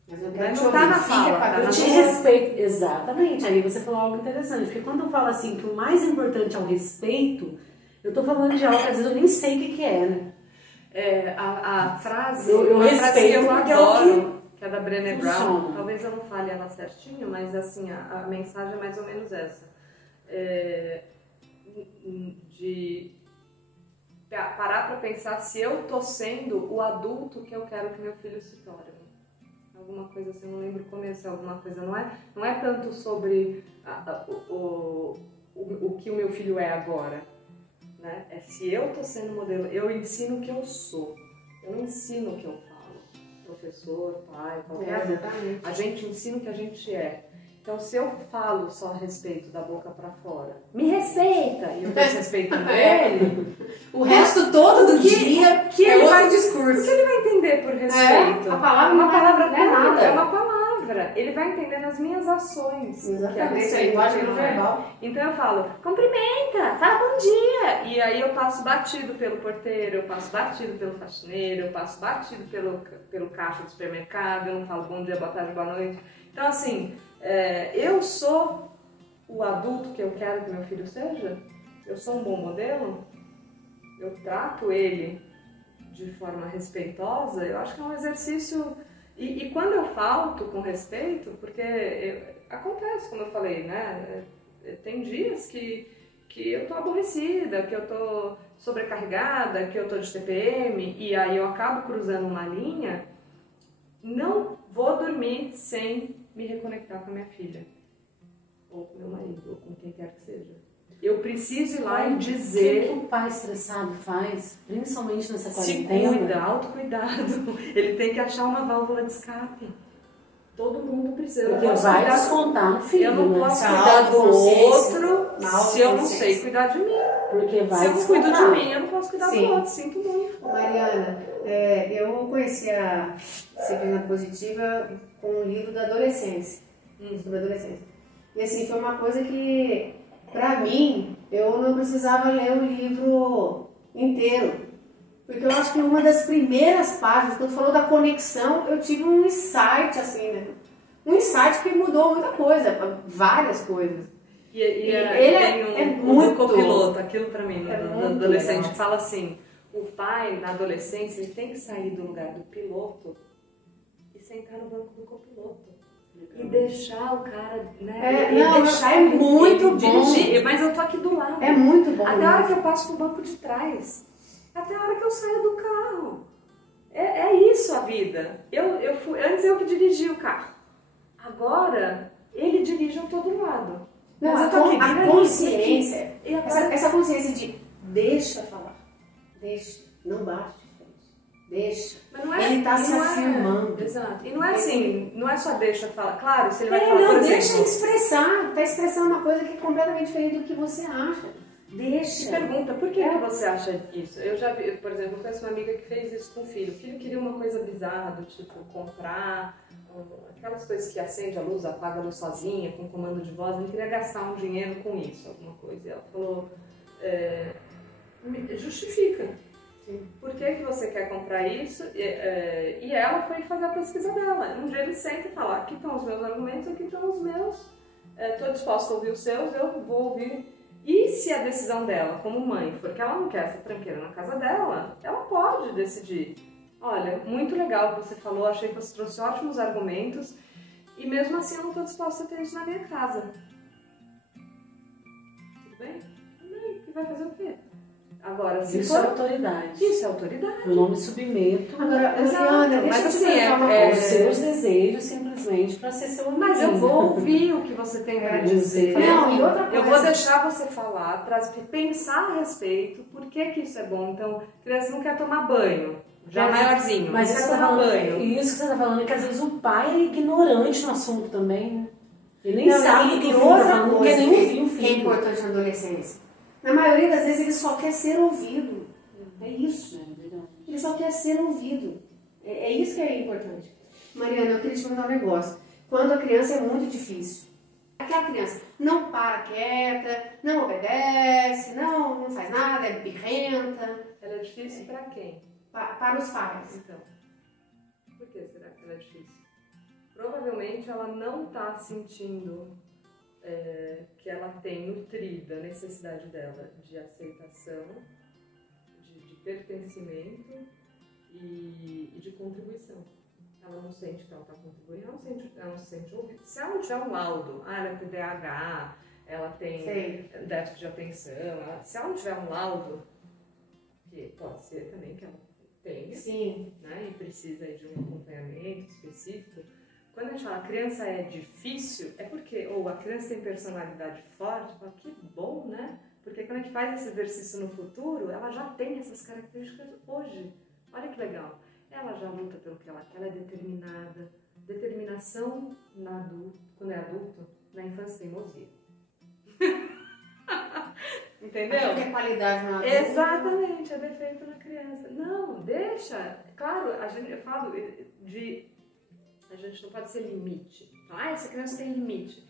Mas eu quero te Não tá ouvir. na Fica fala, com a tá Eu na te tua- respeito, exatamente. Aí você falou algo interessante, porque quando eu falo assim que o mais importante é o respeito, eu tô falando de algo que às vezes eu nem sei o que é, né? A frase, Eu uma frase que eu respeito porque é o adoro, que é da Brené funciona. Brown, talvez eu não fale ela certinho, mas assim, a mensagem é mais ou menos essa. De parar para pensar se eu tô sendo o adulto que eu quero que meu filho se torne. Alguma coisa assim, não lembro como é alguma coisa. Não é tanto sobre o que o meu filho é agora, né? É se eu tô sendo modelo, eu ensino o que eu sou, eu não ensino o que eu falo. Professor, pai, qualquer adulto. A gente ensina o que a gente é. Então, se eu falo só a respeito da boca pra fora, me respeita, e eu tô desrespeitando ele, O resto todo do dia que é ele outro vai, discurso. o que ele vai entender por respeito? A palavra uma não palavra é nada. É uma palavra. Ele vai entender nas minhas ações. Exatamente, Que a é linguagem respeito, não que não é. verbal. Então eu falo, cumprimenta, fala bom dia. E aí eu passo batido pelo porteiro, eu passo batido pelo faxineiro, eu passo batido pelo caixa do supermercado, eu não falo bom dia, boa tarde, boa noite. Então assim, eu sou o adulto que eu quero que meu filho seja? Eu sou um bom modelo? Eu trato ele de forma respeitosa? Eu acho que é um exercício... E quando eu falto com respeito, porque acontece, como eu falei, né? Tem dias que eu tô aborrecida, que eu tô sobrecarregada, que eu tô de TPM, e aí eu acabo cruzando uma linha, não vou dormir sem me reconectar com a minha filha, ou com meu marido, ou com quem quer que seja. Eu preciso ir lá e dizer... O que o pai estressado faz, principalmente nessa Se quarentena? cuida, autocuidado. Ele tem que achar uma válvula de escape. Todo mundo precisa. Porque vai descontar no filho, eu não né? posso Essa cuidar do autoconsciência, outro na se eu não autoconsciência. sei cuidar de mim. Porque vai Se eu não cuido de descontar. mim, eu não posso cuidar Sim. do outro. Sinto muito. Mariana, eu conheci a disciplina positiva com um livro da adolescência, sobre adolescência. E assim, foi uma coisa que, pra mim, eu não precisava ler o livro inteiro. Porque eu acho que uma das primeiras páginas, quando falou da conexão, eu tive um insight, assim, né? Um insight que mudou muita coisa, várias coisas. E ele tem um muito... copiloto, aquilo pra mim, É do muito adolescente, legal. que fala assim, o pai, na adolescência, ele tem que sair do lugar do piloto e sentar no banco do copiloto. E deixar o cara, né? É muito bom. Dirigir, mas eu tô aqui do lado. É muito bom. Até a hora que eu passo pro banco de trás. Até a hora que eu saio do carro. É isso a vida. Antes eu que dirigia o carro. Agora, ele dirige eu tô do lado. Não, Mas eu tô aqui, a consciência, E agora- essa consciência de deixa falar, deixa, não bate de frente, deixa. Mas não é, Ele tá e se não é- afirmando. Exato. E não é assim, não é só deixa falar. Claro, se ele vai falar, por deixa exemplo... expressar, tá expressando uma coisa que é completamente diferente do que você acha. Se Deixa. pergunta, por que você acha isso? Eu já vi, por exemplo, eu conheço uma amiga que fez isso com o filho. O filho queria uma coisa bizarra, do tipo, comprar aquelas coisas que acende a luz, apaga a luz sozinha, com comando de voz. Ele queria gastar um dinheiro com isso, alguma coisa. E ela falou, justifica. Sim. Por que você quer comprar isso? E ela foi fazer a pesquisa dela. Um dia ele senta e fala, aqui estão os meus argumentos, aqui estão os meus. Estou disposta a ouvir os seus, eu vou ouvir. E se a decisão dela, como mãe, for que ela não quer essa tranqueira na casa dela, ela pode decidir. Olha, muito legal o que você falou, achei que você trouxe ótimos argumentos e mesmo assim eu não estou disposta a ter isso na minha casa. Tudo bem? Tudo bem. E vai fazer o quê? Agora, se Isso é autoridade. Isso é autoridade. Eu não me submeto Agora, Exato, Mariana, mas deixa eu te assim, perguntar uma aos coisa. seus desejos simplesmente para ser seu amigo. Mas eu vou ouvir o que você tem para dizer. Não, e outra coisa. Eu vou deixar você falar, pensar a respeito, por que isso é bom. Então, criança não quer tomar banho, já maiorzinho, Mas não isso quer que, você tá tomar falando, banho. isso que você está falando é que às vezes o pai é ignorante no assunto também, né? Ele nem Não, sabe o que e o filho tá outra falando, porque coisa nem ouviu o que é filho. importante na adolescência. Na maioria das vezes ele só quer ser ouvido. É isso. Ele só quer ser ouvido. É isso que é importante. Mariana, eu queria te perguntar um negócio. Quando a criança é muito difícil, aquela criança não para quieta, não obedece, não faz nada, é birrenta. Ela é difícil para quem? Para os pais. Então, por que será que ela é difícil? provavelmente ela não está sentindo que ela tem nutrida a necessidade dela de aceitação, de pertencimento e de contribuição. Ela não sente que ela está contribuindo, ela não se sente ouvida. Se ela não tiver um laudo, ela tem TDAH, ela tem déficit de atenção, se ela não tiver um laudo, que pode ser também que ela tenha, né, e precisa de um acompanhamento específico. Quando a gente fala criança é difícil, é porque, ou a criança tem personalidade forte, fala, que bom, né? Porque quando a gente faz esse exercício no futuro, ela já tem essas características hoje. Olha que legal. Ela já luta pelo que ela quer, ela é determinada. Determinação quando é adulto, na infância teimosia. Entendeu? Aquilo que é qualidade no adulto. Exatamente, é defeito na criança. Não, deixa. Claro, eu falo de... A gente não pode ser limite. Essa criança tem limite.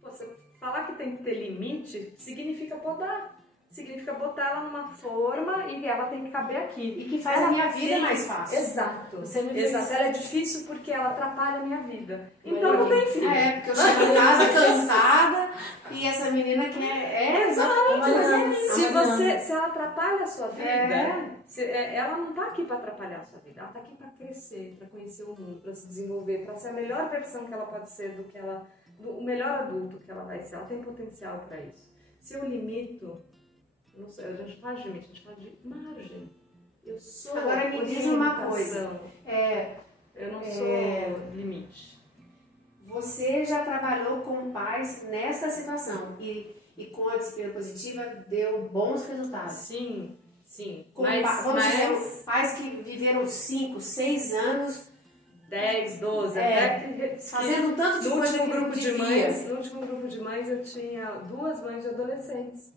Você falar que tem que ter limite significa podar. Significa botar ela numa forma e ela tem que caber aqui. E que faz a minha vida mais fácil. Exato. Exato. Ela é difícil porque ela atrapalha a minha vida. Então não tem filho. Porque eu chego em casa cansada e essa menina quer... Exatamente. Se ela atrapalha a sua vida, ela não está aqui para atrapalhar a sua vida. Ela está aqui para crescer, para conhecer o mundo, para se desenvolver, para ser a melhor versão que ela pode ser o melhor adulto que ela vai ser. Ela tem potencial para isso. Se eu limito... Não sei, a gente fala de limite, a gente fala de margem. Eu sou Agora me diz uma coisa. Eu não sou limite. Você já trabalhou com pais nessa situação e com a disciplina positiva deu bons resultados. Sim. Vamos dizer, pais que viveram 5, 6 anos... 10, 12, fazendo tanto de coisa no grupo de mães. No último grupo de mães eu tinha 2 mães de adolescentes.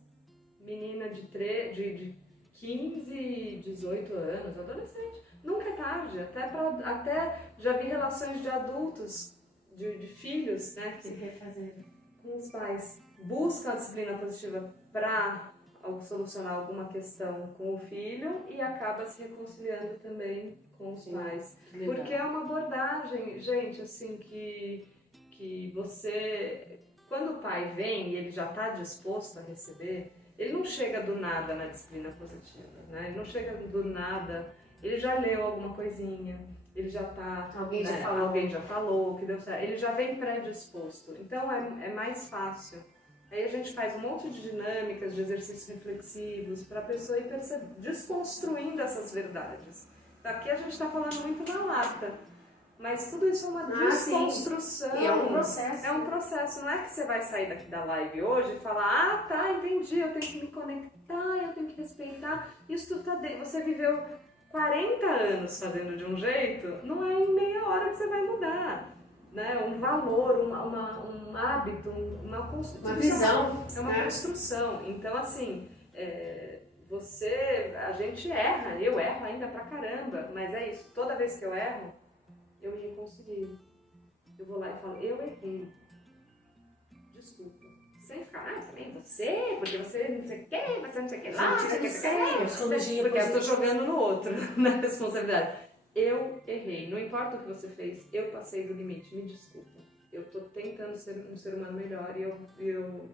Menina de 15, 18 anos, adolescente. Nunca é tarde, até já vi relações de adultos, de filhos, né, que se refazendo com os pais buscam a disciplina positiva para solucionar alguma questão com o filho e acaba se reconciliando também com os pais. Porque é uma abordagem, gente, assim, que você... Quando o pai vem e ele já está disposto a receber, ele não chega do nada na disciplina positiva, né? Ele não chega do nada, ele já leu alguma coisinha, ele já está... Alguém já falou que deu certo, ele já vem predisposto. Então é mais fácil. Aí a gente faz um monte de dinâmicas, de exercícios reflexivos para a pessoa ir desconstruindo essas verdades. Aqui a gente está falando muito na lata, mas tudo isso é uma desconstrução. Sim. E é um processo. É um processo, não é que você vai sair daqui da live hoje e falar, tá, entendi, eu tenho que me conectar, eu tenho que respeitar. Isso tudo tá dentro. Você viveu 40 anos fazendo de um jeito, não é em meia hora que você vai mudar. Né? Um valor, um hábito, uma construção. Uma visão. É uma construção. Então, assim, a gente erra, eu erro ainda pra caramba, mas é isso, toda vez que eu erro, eu me reconcilio. Eu vou lá e falo, eu errei. Desculpa. Sem ficar, também você, porque você não sei o que, você não sei o que lá, porque eu estou jogando no outro, na responsabilidade. Eu errei, não importa o que você fez, eu passei do limite, me desculpa. Eu estou tentando ser um ser humano melhor e eu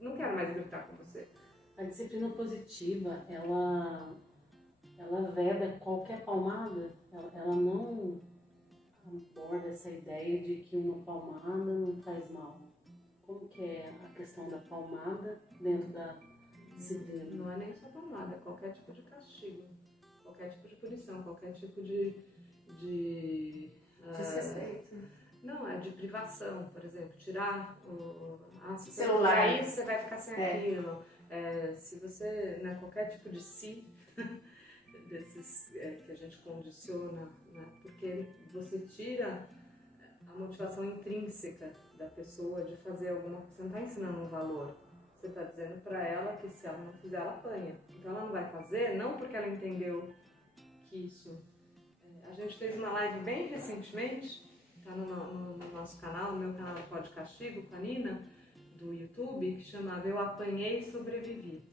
não quero mais gritar com você. A disciplina positiva, ela veda qualquer palmada, ela não aborda essa ideia de que uma palmada não faz mal. Como que é a questão da palmada dentro da disciplina? Não é nem só palmada, é qualquer tipo de castigo, qualquer tipo de punição, qualquer tipo de desrespeito. Não, é de privação, por exemplo, tirar o celular. Aí você vai ficar sem aquilo. Se você, né, qualquer tipo de desses que a gente condiciona, né, porque você tira a motivação intrínseca da pessoa de fazer alguma coisa. Você não está ensinando um valor, você está dizendo para ela que se ela não fizer, ela apanha. Então ela não vai fazer, não porque ela entendeu que isso... A gente fez uma live bem recentemente, está no nosso canal, no meu canal Pode Castigo, com a Nina, do YouTube, que chamava Eu Apanhei e Sobrevivi.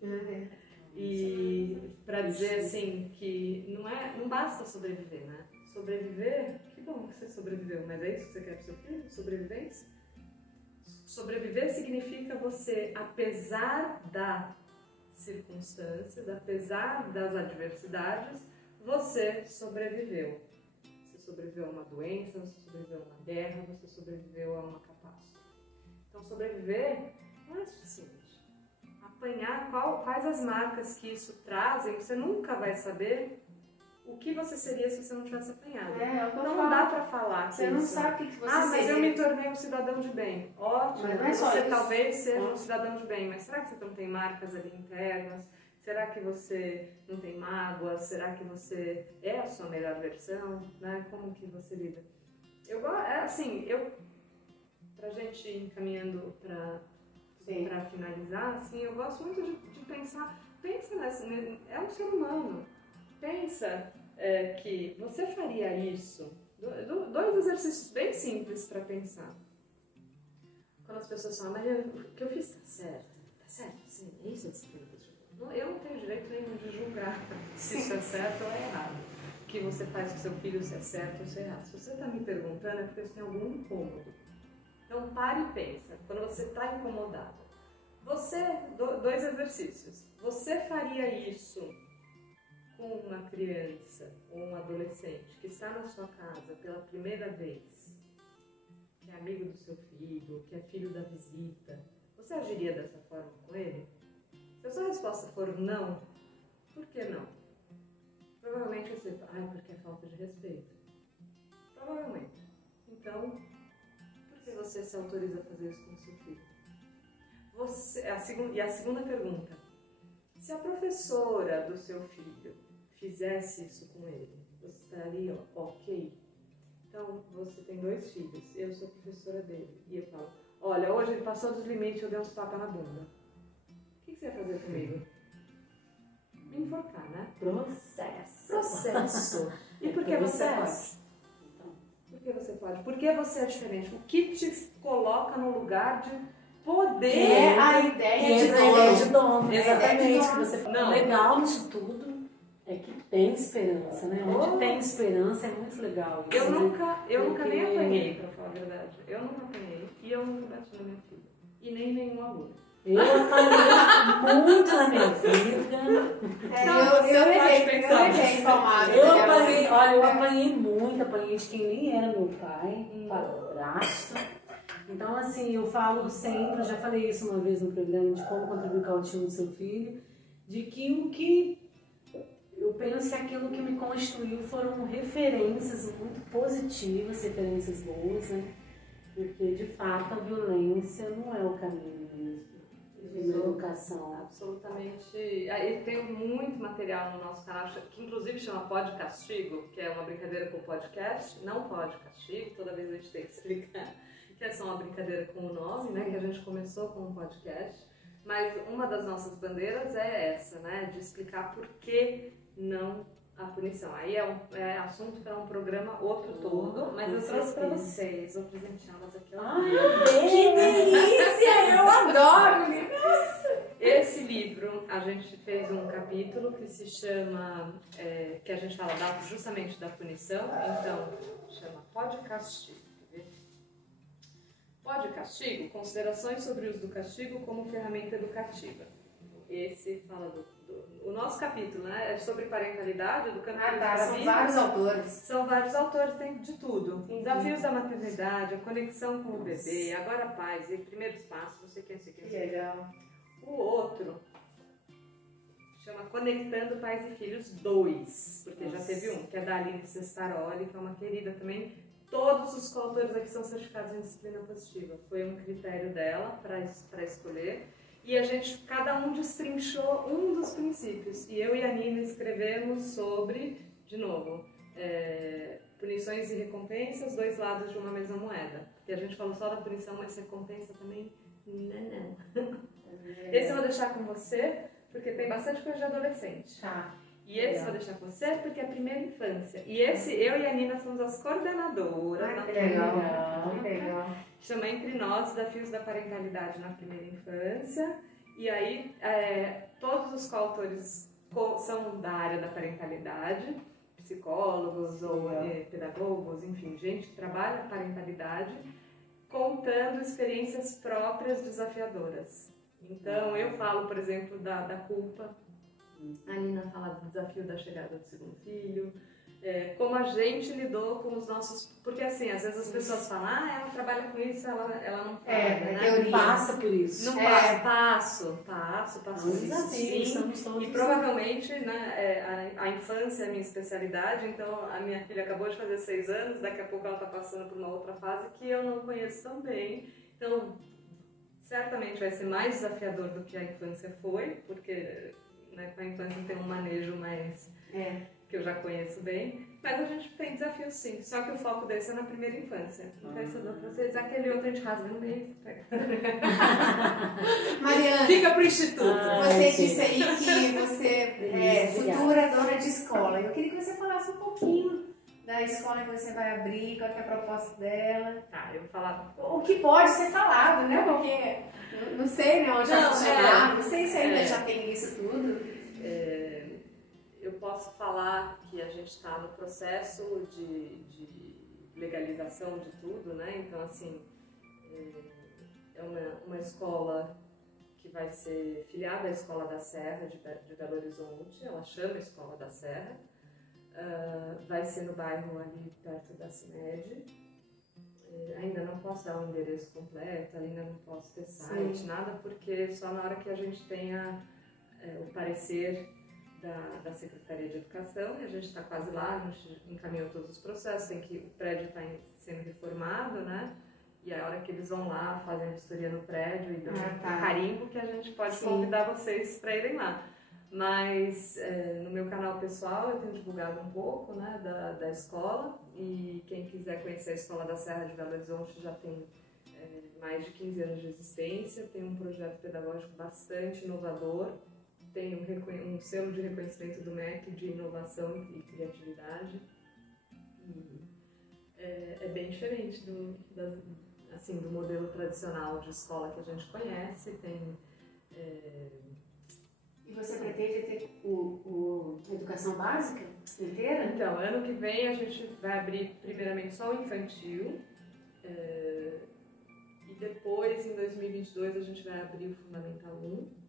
E para dizer assim que não basta sobreviver, né? Sobreviver, que bom que você sobreviveu, mas é isso que você quer pro seu filho? Sobrevivência? Sobreviver significa você, apesar das circunstâncias, apesar das adversidades, você sobreviveu. Você sobreviveu a uma doença, você sobreviveu a uma guerra, você sobreviveu a uma catástrofe. Então, sobreviver não é suficiente. Apanhar quais as marcas que isso trazem, você nunca vai saber o que você seria se você não tivesse apanhado. Não dá pra falar que você não sabe o que você seria. mas eu me tornei um cidadão de bem. Ótimo, mas não é só você isso. talvez seja um cidadão de bem, mas será que você não tem marcas ali internas? Será que você não tem mágoas? Será que você é a sua melhor versão? Né? Como que você lida? Pra gente ir encaminhando pra finalizar, assim, eu gosto muito de pensar, é um ser humano. Pensa que você faria isso. Dois exercícios bem simples para pensar. Quando as pessoas falam, Maria, o que eu fiz tá certo? Tá certo? Sim, é isso a disciplina positiva. Eu não tenho direito nenhum de julgar se isso é certo ou é errado. O que você faz com seu filho, se é certo ou se é errado. Se você está me perguntando, é porque você tem algum incômodo. Então pare e pensa. Quando você está incomodado, dois exercícios. Você faria isso com uma criança ou um adolescente que está na sua casa pela primeira vez, que é amigo do seu filho, que é filho da visita, você agiria dessa forma com ele? Se a sua resposta for não, por que não? Provavelmente você, porque é falta de respeito. Provavelmente. Então, por que você se autoriza a fazer isso com o seu filho? E a segunda pergunta, se a professora do seu filho fizesse isso com ele, você estaria ok? Então, você tem 2 filhos, eu sou professora dele, e eu falo, olha, hoje ele passou dos limites, eu dei uns tapas na bunda. O que você ia fazer comigo? Me enforcar, né? Processo. E por que você pode? Por que você pode? Por que você é diferente? O que te coloca no lugar de poder? Que é a ideia de dono. Exatamente. Que você falou. Legal nisso tudo é que tem esperança, né? Onde tem esperança é muito legal. Eu nunca nem apanhei, pra falar a verdade. Eu nunca apanhei e eu nunca bati na minha filha. E nem nenhum aluno. Eu apanhei muito na minha vida. Eu levei palmada. Eu apanhei muito, apanhei de quem nem era meu pai, padrasto. Então, assim, eu falo sempre, eu já falei isso uma vez no programa, de como contribuir com a autoestima do seu filho, de que eu penso que aquilo que me construiu foram referências muito positivas, referências boas, né? Porque, de fato, a violência não é o caminho mesmo. De educação. Absolutamente. Aí tem muito material no nosso canal, que inclusive chama Pode Castigo, que é uma brincadeira com o podcast. Não pode castigo, toda vez a gente tem que explicar que é só uma brincadeira com o nome, né? Que a gente começou com um podcast. Mas uma das nossas bandeiras é essa, né? De explicar por que não a punição. Aí é assunto para um programa outro todo, mas eu trouxe para vocês. Vou presenteá-las aqui. Que delícia! Eu adoro! Nossa! Esse livro, a gente fez um capítulo que se chama, que a gente fala justamente da punição, então chama Pode Castigo. Pode Castigo, considerações sobre o uso do castigo como ferramenta educativa. Esse fala o nosso capítulo, né? É sobre parentalidade, educando são vários autores. São vários autores, tem de tudo. Desafios da maternidade, a conexão com o bebê, agora pais, e primeiros passos, não sei o que. Que legal. O outro chama Conectando Pais e Filhos 2, porque já teve um, que é da Aline Cestaroli, que é uma querida também. Todos os coautores aqui são certificados em disciplina positiva. Foi um critério dela para escolher. E cada um destrinchou um dos princípios. E eu e a Nina escrevemos sobre, de novo, punições e recompensas, 2 lados de uma mesma moeda. Porque a gente falou só da punição, mas recompensa também, não. Esse eu vou deixar com você, porque tem bastante coisa de adolescente. Tá. E esse eu vou deixar com você, porque é a primeira infância. E esse, eu e a Nina somos as coordenadoras. Que legal. Chama Entre Nós, Desafios da Parentalidade na Primeira Infância. E aí, todos os coautores são da área da parentalidade, psicólogos ou pedagogos, enfim, gente que trabalha a parentalidade, contando experiências próprias desafiadoras. Então, eu falo, por exemplo, da culpa, a Nina fala do desafio da chegada do segundo filho, como a gente lidou com os nossos... Porque, assim, às vezes as pessoas falam, ela trabalha com isso, ela não fala, né? Não passa por isso. Não passo por isso, sim. E provavelmente, né, a infância é a minha especialidade, então a minha filha acabou de fazer 6 anos, daqui a pouco ela está passando por uma outra fase que eu não conheço tão bem. Então, certamente vai ser mais desafiador do que a infância foi, porque, né, com a infância tem um manejo mais... que eu já conheço bem, mas a gente tem desafios sim, só que o foco desse é na primeira infância. Então, isso dá pra vocês, aquele outro a gente rasga no meio. Mariana, fica pro instituto. Você disse aí que você é futura dona de escola. Eu queria que você falasse um pouquinho da escola que você vai abrir, qual que é a proposta dela. Tá, eu vou falar. O que pode ser falado, né? Porque não sei, né, onde vai funcionar, não sei se ainda já tem isso tudo. Eu posso falar que a gente está no processo de legalização de tudo, né? Então, assim, é uma escola que vai ser filiada à Escola da Serra de Belo Horizonte, ela chama Escola da Serra, vai ser no bairro ali perto da CIMED. Ainda não posso dar um endereço completo, ainda não posso ter site, nada, porque só na hora que a gente tenha o parecer da Secretaria de Educação, e a gente está quase lá, a gente encaminhou todos os processos, o prédio está sendo reformado, né? E a hora que eles vão lá, fazem a vistoria no prédio e dão um carimbo, que a gente pode convidar vocês para irem lá. Mas no meu canal pessoal eu tenho divulgado um pouco, né, da escola, e quem quiser conhecer a Escola da Serra de Belo Horizonte já tem mais de 15 anos de existência, tem um projeto pedagógico bastante inovador, tem um selo de reconhecimento do MEC de inovação e criatividade. E é bem diferente do modelo tradicional de escola que a gente conhece. E você pretende ter a educação básica inteira? Então, ano que vem a gente vai abrir primeiramente só o infantil. E depois, em 2022, a gente vai abrir o Fundamental 1.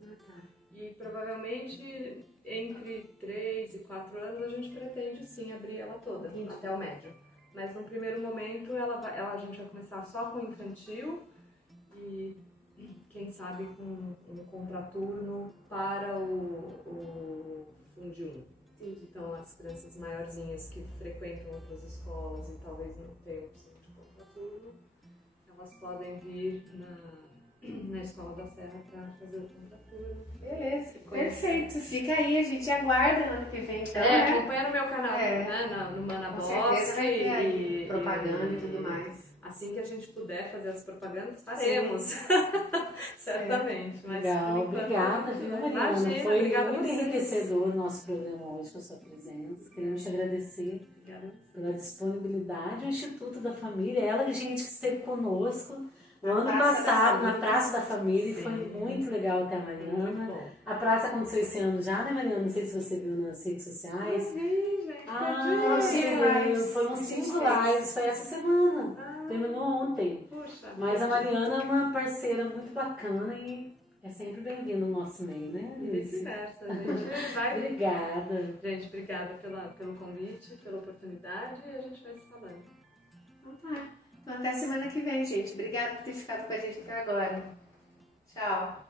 E provavelmente entre 3 e 4 anos a gente pretende sim abrir ela toda, até o médio. Mas no primeiro momento a gente vai começar só com o infantil e quem sabe com um contraturno para o Fundi 1. Então as crianças maiorzinhas que frequentam outras escolas e talvez não tenham opção de contraturno, elas podem vir na Escola da Serra para fazer o contraturno. Beleza, perfeito. Fica aí, a gente aguarda no ano que vem. Então, acompanha no meu canal, né, no Mana Boss. Com certeza vai ter aí propaganda e tudo mais. Assim que a gente puder fazer as propagandas, faremos. Certamente. Mas, legal, obrigada, viu, Mariana? Imagina, foi obrigada muito enriquecedor o nosso programa hoje com a sua presença. Queremos te agradecer pela disponibilidade. O Instituto da Família, ela, gente, que esteve conosco no ano passado, na Praça da Família, e foi muito legal ter a Mariana. A praça aconteceu esse ano já, né, Mariana? Não sei se você viu nas redes sociais. Sim, gente. Foram 5 lives, foi essa semana. Terminou ontem. Puxa, mas a Mariana é uma parceira muito bacana e é sempre bem-vinda no nosso meio, né? E vice-versa. Obrigada. Gente, obrigada pelo convite, pela oportunidade, e a gente vai se falando. Então até semana que vem, gente. Obrigada por ter ficado com a gente até agora. Tchau.